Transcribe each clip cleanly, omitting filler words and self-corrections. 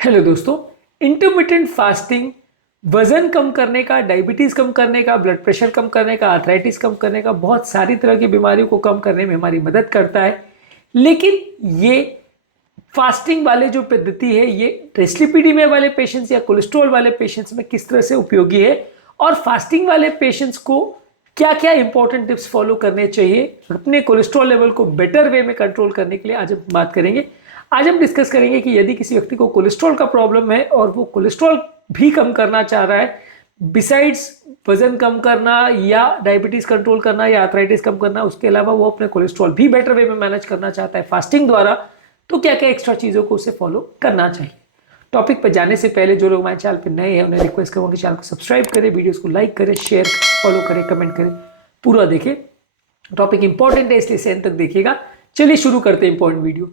Hello दोस्तों, intermittent fasting वजन कम करने का, डायबिटीज कम करने का, ब्लड प्रेशर कम करने का, आर्थराइटिस कम करने का, बहुत सारी तरह की बीमारियों को कम करने में हमारी मदद करता है। लेकिन ये फास्टिंग वाले जो पद्धति है ये डिस्लिपिडीमिया वाले पेशेंट्स या कोलेस्ट्रॉल वाले पेशेंट्स में किस तरह से उपयोगी है और फास्टिंग वाले पेशेंट्स को क्या क्या इंपॉर्टेंट टिप्स फॉलो करने चाहिए अपने कोलेस्ट्रॉल लेवल को बेटर वे में कंट्रोल करने के लिए आज हम बात करेंगे। आज हम डिस्कस करेंगे कि यदि किसी व्यक्ति को कोलेस्ट्रॉल का प्रॉब्लम है और वो कोलेस्ट्रॉल भी कम करना चाह रहा है, बिसाइड्स वजन कम करना या डायबिटीज कंट्रोल करना या आर्थराइटिस कम करना, उसके अलावा वो अपने कोलेस्ट्रॉल भी बेटर वे में मैनेज करना चाहता है फास्टिंग द्वारा, तो क्या क्या एक्स्ट्रा चीज़ों को उसे फॉलो करना चाहिए। टॉपिक पर जाने से पहले जो लोग हमारे चैनल पर नए हैं उन्हें रिक्वेस्ट करूँगा कि चैनल को सब्सक्राइब करें, वीडियोस को लाइक करें, शेयर फॉलो करें, कमेंट करें, पूरा देखें। टॉपिक इंपॉर्टेंट है इसलिए से एंड तक देखिएगा। चलिए शुरू करते हैं इंपॉर्टेंट वीडियो।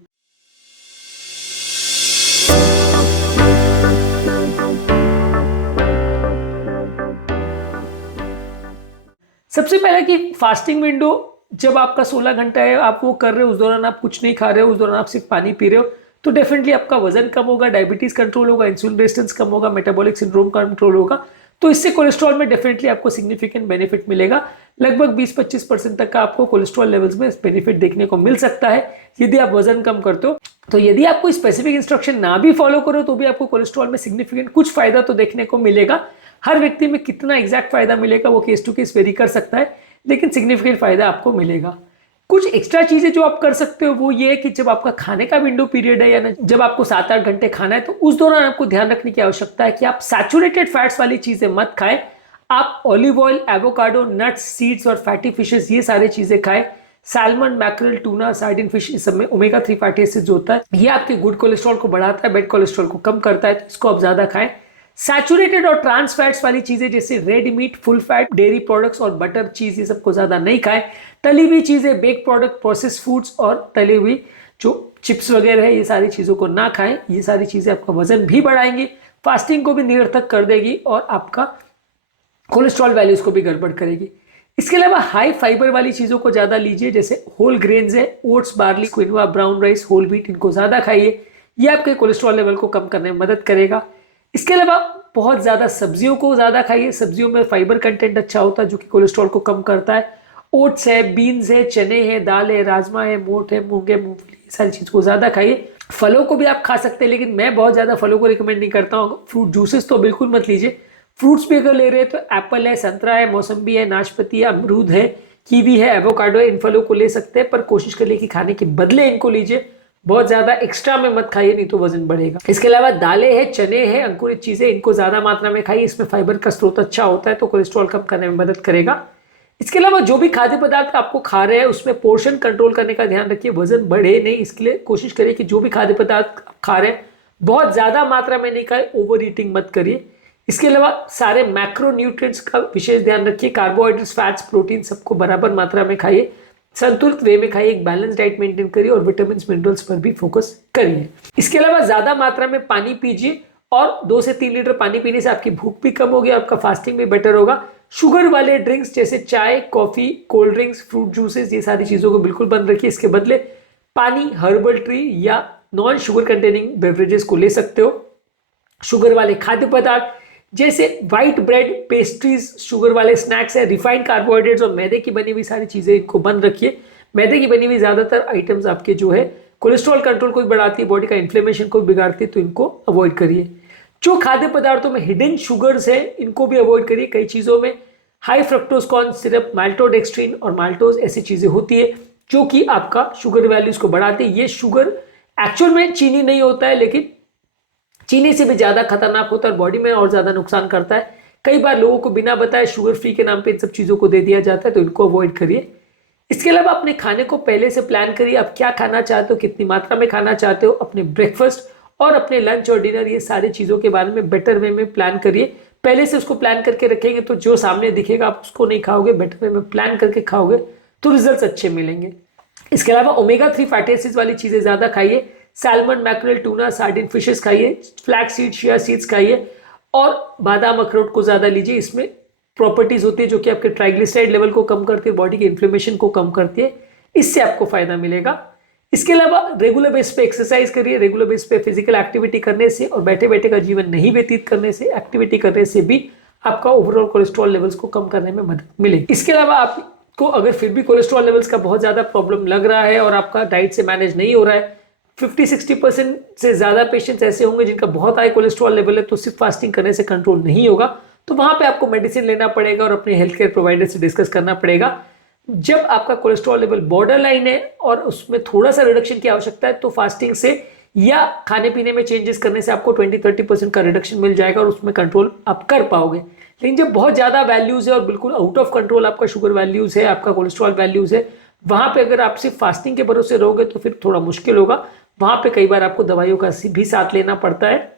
सबसे पहले कि फास्टिंग विंडो जब आपका 16 घंटा है, आप वो कर रहे हो, उस दौरान आप कुछ नहीं खा रहे हो, उस दौरान आप सिर्फ पानी पी रहे हो, तो डेफिनेटली आपका वजन कम होगा, डायबिटीज कंट्रोल होगा, इंसुलिन रेजिस्टेंस कम होगा, मेटाबॉलिक सिंड्रोम कंट्रोल होगा। तो इससे कोलेस्ट्रॉल में डेफिनेटली आपको सिग्निफिकेंट बेनिफिट मिलेगा। लगभग 20-25% तक का आपको कोलेस्ट्रॉल लेवल्स में बेनिफिट देखने को मिल सकता है यदि आप वजन कम करते हो। तो यदि आप कोई स्पेसिफिक इंस्ट्रक्शन ना भी फॉलो करो तो भी आपको कोलेस्ट्रॉल में सिग्निफिकेंट कुछ फायदा तो देखने को मिलेगा। हर व्यक्ति में कितना एग्जैक्ट फायदा मिलेगा वो केस टू केस वेरी कर सकता है, लेकिन सिग्निफिकेंट फायदा आपको मिलेगा। कुछ एक्स्ट्रा चीजें जो आप कर सकते हो वो ये है कि जब आपका खाने का विंडो पीरियड है, यानी जब आपको 7-8 घंटे खाना है, तो उस दौरान आपको ध्यान रखने की आवश्यकता है कि आप सैचुरेटेड फैट्स वाली चीजें मत खाएं। आप olive oil, avocado, nuts, seeds और फैटी फिशेस ये सारी चीजें खाएं। Salmon, mackerel, tuna, sardine fish, इस सब में ओमेगा 3 फैटी एसिड्स होता है, ये आपके गुड कोलेस्ट्रॉल को बढ़ाता है, बैड कोलेस्ट्रॉल को कम करता है, तो इसको आप ज्यादा खाएं। सैचुरेटेड और ट्रांस फैट्स वाली चीजें जैसे red meat, full fat, dairy products और बटर, चीज, ये सबको ज्यादा नहीं खाएं। तली हुई चीजें, बेक प्रोडक्ट, प्रोसेस फूड्स और तली हुई जो चिप्स वगैरह है, ये सारी चीजों को ना खाएं। ये सारी चीजें आपका वजन भी बढ़ाएंगी, फास्टिंग को भी निरर्थक कर देगी और आपका कोलेस्ट्रॉल वैल्यूज को भी गड़बड़ करेगी। इसके अलावा हाई फाइबर वाली चीजों को ज्यादा लीजिए, जैसे होल ग्रेन्स है, oats, barley, quinoa, brown rice, whole wheat, इनको ज्यादा खाइए। ये आपके कोलेस्ट्रॉल लेवल को कम करने में मदद करेगा। इसके अलावा बहुत ज्यादा सब्जियों को ज्यादा खाइए, सब्जियों में फाइबर कंटेंट अच्छा होता है जो कि कोलेस्ट्रॉल को कम करता है। ओट्स है, बीन्स है, चने हैं, दाल है, राजमा है, मोठ है, मूंग है, मूंगफली, ये सारी चीज को ज्यादा खाइए। फलों को भी आप खा सकते हैं, लेकिन मैं बहुत ज्यादा फलों को रिकमेंड नहीं करता हूँ। फ्रूट जूसेस तो बिल्कुल मत लीजिए। फ्रूट्स भी अगर ले रहे हैं तो एप्पल है, संतरा है, मौसम्बी है, नाशपाती है, अमरूद है, कीवी है, एवोकाडो है, इन फलों को ले सकते हैं, पर कोशिश करिए कि खाने के बदले इनको लीजिए। बहुत ज्यादा एक्स्ट्रा में मत खाइए, नहीं तो वजन बढ़ेगा। इसके अलावा दालें हैं, चने हैं, अंकुरित चीजें, इनको ज्यादा मात्रा में खाइए, इसमें फाइबर का स्रोत अच्छा होता है, तो कोलेस्ट्रॉल कम करने में मदद करेगा। इसके अलावा जो भी खाद्य पदार्थ आपको खा रहे हैं उसमें पोर्शन कंट्रोल करने का ध्यान रखिए, वजन बढ़े नहीं, इसके लिए कोशिश करिए कि जो भी खाद्य पदार्थ खा रहे हैं बहुत ज्यादा मात्रा में नहीं खाए, ओवर ईटिंग मत करिए। इसके अलावा सारे मैक्रो न्यूट्रिएंट्स का विशेष ध्यान रखिए, कार्बोहाइड्रेट्स, फैट्स, प्रोटीन सबको बराबर मात्रा में खाइए, संतुलित वे में खाइए, एक बैलेंस डाइट मेंटेन करिए और विटामिन मिनरल्स पर भी फोकस करिए। इसके अलावा ज्यादा मात्रा में पानी पीजिए और 2 से 3 लीटर पानी पीने से आपकी भूख भी कम होगी, आपका फास्टिंग भी बेटर होगा। शुगर वाले ड्रिंक्स जैसे चाय, coffee, cold drinks, fruit juices, ये सारी चीजों को बिल्कुल बंद रखिए। इसके बदले पानी, हर्बल ट्री या नॉन शुगर कंटेनिंग बेवरेजेस को ले सकते हो। शुगर वाले खाद्य पदार्थ जैसे व्हाइट ब्रेड, पेस्ट्रीज, शुगर वाले स्नैक्स है, रिफाइंड कार्बोहाइड्रेट्स और मैदे की बनी हुई सारी चीजें, इनको बंद रखिए। मैदे की बनी हुई ज्यादातर आइटम्स आपके जो है कोलेस्ट्रॉल कंट्रोल को भी बढ़ाती है, बॉडी का इन्फ्लेमेशन को भी बिगाड़ती है, तो इनको अवॉइड करिए। जो खाद्य पदार्थों में हिडन शुगर्स है इनको भी अवॉइड करिए। कई चीजों में हाई फ्रक्टोज कॉर्न सिरप, माल्टोडेक्स्ट्रीन और माल्टोज ऐसी चीजें होती है जो कि आपका शुगर वैल्यूज को बढ़ाती है। ये शुगर एक्चुअल में चीनी नहीं होता है, लेकिन चीनी से भी ज्यादा खतरनाक होता है और बॉडी में और ज्यादा नुकसान करता है। कई बार लोगों को बिना बताए शुगर फ्री के नाम पे इन सब चीजों को दे दिया जाता है, तो इनको अवॉइड करिए। इसके अलावा अपने खाने को पहले से प्लान करिए, आप क्या खाना चाहते हो, कितनी मात्रा में खाना चाहते हो, अपने ब्रेकफास्ट और अपने लंच और डिनर, ये सारी चीजों के बारे में बेटर वे में प्लान करिए। पहले से उसको प्लान करके रखेंगे तो जो सामने दिखेगा आप उसको नहीं खाओगे, बेटर वे में प्लान करके खाओगे तो रिजल्ट्स अच्छे मिलेंगे। इसके अलावा ओमेगा 3 फैटी एसिड्स वाली चीजें ज्यादा खाइए, salmon, mackerel, tuna, sardine fishes खाइए, फ्लैक्स सीड, चिया सीड्स खाइए और बादाम, अखरोट को ज्यादा लीजिए। इसमें प्रॉपर्टीज होती है जो कि आपके ट्राइग्लिसराइड लेवल को कम करती है, बॉडी के इन्फ्लेमेशन को कम करती है, इससे आपको फायदा मिलेगा। इसके अलावा रेगुलर बेस पे एक्सरसाइज करिए। रेगुलर बेस पे फिजिकल एक्टिविटी करने से और बैठे बैठे का जीवन नहीं व्यतीत करने से, एक्टिविटी करने से भी आपका ओवरऑल कोलेस्ट्रॉल लेवल्स को कम करने में मदद मिलेगी। इसके अलावा आपको अगर फिर भी कोलेस्ट्रॉल लेवल्स का बहुत ज़्यादा प्रॉब्लम लग रहा है और आपका डाइट से मैनेज नहीं हो रहा है, 50-60% से ज़्यादा पेशेंट्स ऐसे होंगे जिनका बहुत हाई कोलेस्ट्रॉल लेवल है, तो सिर्फ फास्टिंग करने से कंट्रोल नहीं होगा, तो वहाँ पे आपको मेडिसिन लेना पड़ेगा और अपने हेल्थ केयर प्रोवाइडर से डिस्कस करना पड़ेगा। जब आपका कोलेस्ट्रॉल लेवल बॉर्डर लाइन है और उसमें थोड़ा सा रिडक्शन की आवश्यकता है, तो फास्टिंग से या खाने पीने में चेंजेस करने से आपको 20-30% का रिडक्शन मिल जाएगा और उसमें कंट्रोल आप कर पाओगे। लेकिन जब बहुत ज़्यादा वैल्यूज़ है और बिल्कुल आउट ऑफ कंट्रोल आपका शुगर वैल्यूज़ है, आपका कोलेस्ट्रॉल वैल्यूज़ है, वहाँ पे अगर आप सिर्फ फास्टिंग के भरोसे रहोगे तो फिर थोड़ा मुश्किल होगा। वहाँ पे कई बार आपको दवाइयों का भी साथ लेना पड़ता है।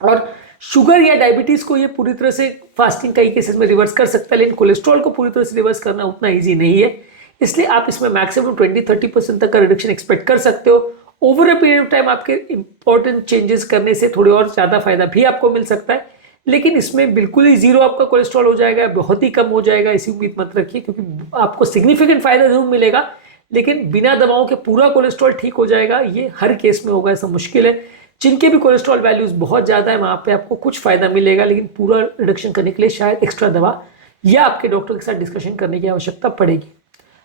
और शुगर या डायबिटीज़ को ये पूरी तरह से फास्टिंग कई केसेस में रिवर्स कर सकता है, लेकिन कोलेस्ट्रॉल को पूरी तरह से रिवर्स करना उतना ईजी नहीं है। इसलिए आप इसमें मैक्सिमम 20-30% तक का रिडक्शन एक्सपेक्ट कर सकते हो। Over a period of time आपके इंपॉर्टेंट चेंजेस करने से थोड़े और ज़्यादा फायदा भी आपको मिल सकता है, लेकिन इसमें बिल्कुल ही जीरो आपका कोलेस्ट्रॉल हो जाएगा, बहुत ही कम हो जाएगा, ऐसी उम्मीद मत रखिए, क्योंकि आपको सिग्निफिकेंट फायदा जरूर मिलेगा, लेकिन बिना दवाओं के पूरा कोलेस्ट्रॉल ठीक हो जाएगा ये हर केस में होगा, ऐसा मुश्किल है। जिनके भी कोलेस्ट्रॉल वैल्यूज बहुत ज़्यादा है वहाँ पे आपको कुछ फायदा मिलेगा, लेकिन पूरा रिडक्शन करने के लिए शायद एक्स्ट्रा दवा या आपके डॉक्टर के साथ डिस्कशन करने की आवश्यकता पड़ेगी।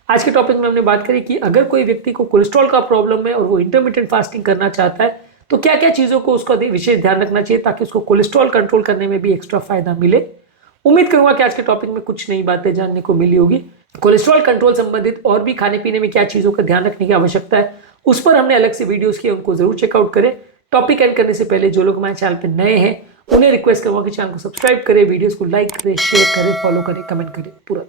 आज के टॉपिक में हमने बात करी कि अगर कोई व्यक्ति को कोलेस्ट्रॉल का प्रॉब्लम है और वो इंटरमिटेंट फास्टिंग करना चाहता है, तो क्या क्या चीज़ों को उसका विशेष ध्यान रखना चाहिए ताकि उसको कोलेस्ट्रॉल कंट्रोल करने में भी एक्स्ट्रा फायदा मिले। उम्मीद करूंगा कि आज के टॉपिक में कुछ नई बातें जानने को मिली होगी। कोलेस्ट्रॉल कंट्रोल संबंधित और भी खाने पीने में क्या चीज़ों का ध्यान रखने की आवश्यकता है, उस पर हमने अलग से वीडियोस किए, उनको जरूर चेकआउट करें। टॉपिक एंड करने से पहले जो लोग हमारे चैनल पर नए हैं उन्हें रिक्वेस्ट करूंगा कि चैनल को सब्सक्राइब करें, वीडियोस को लाइक करें, शेयर करें, फॉलो करें, कमेंट करें, पूरा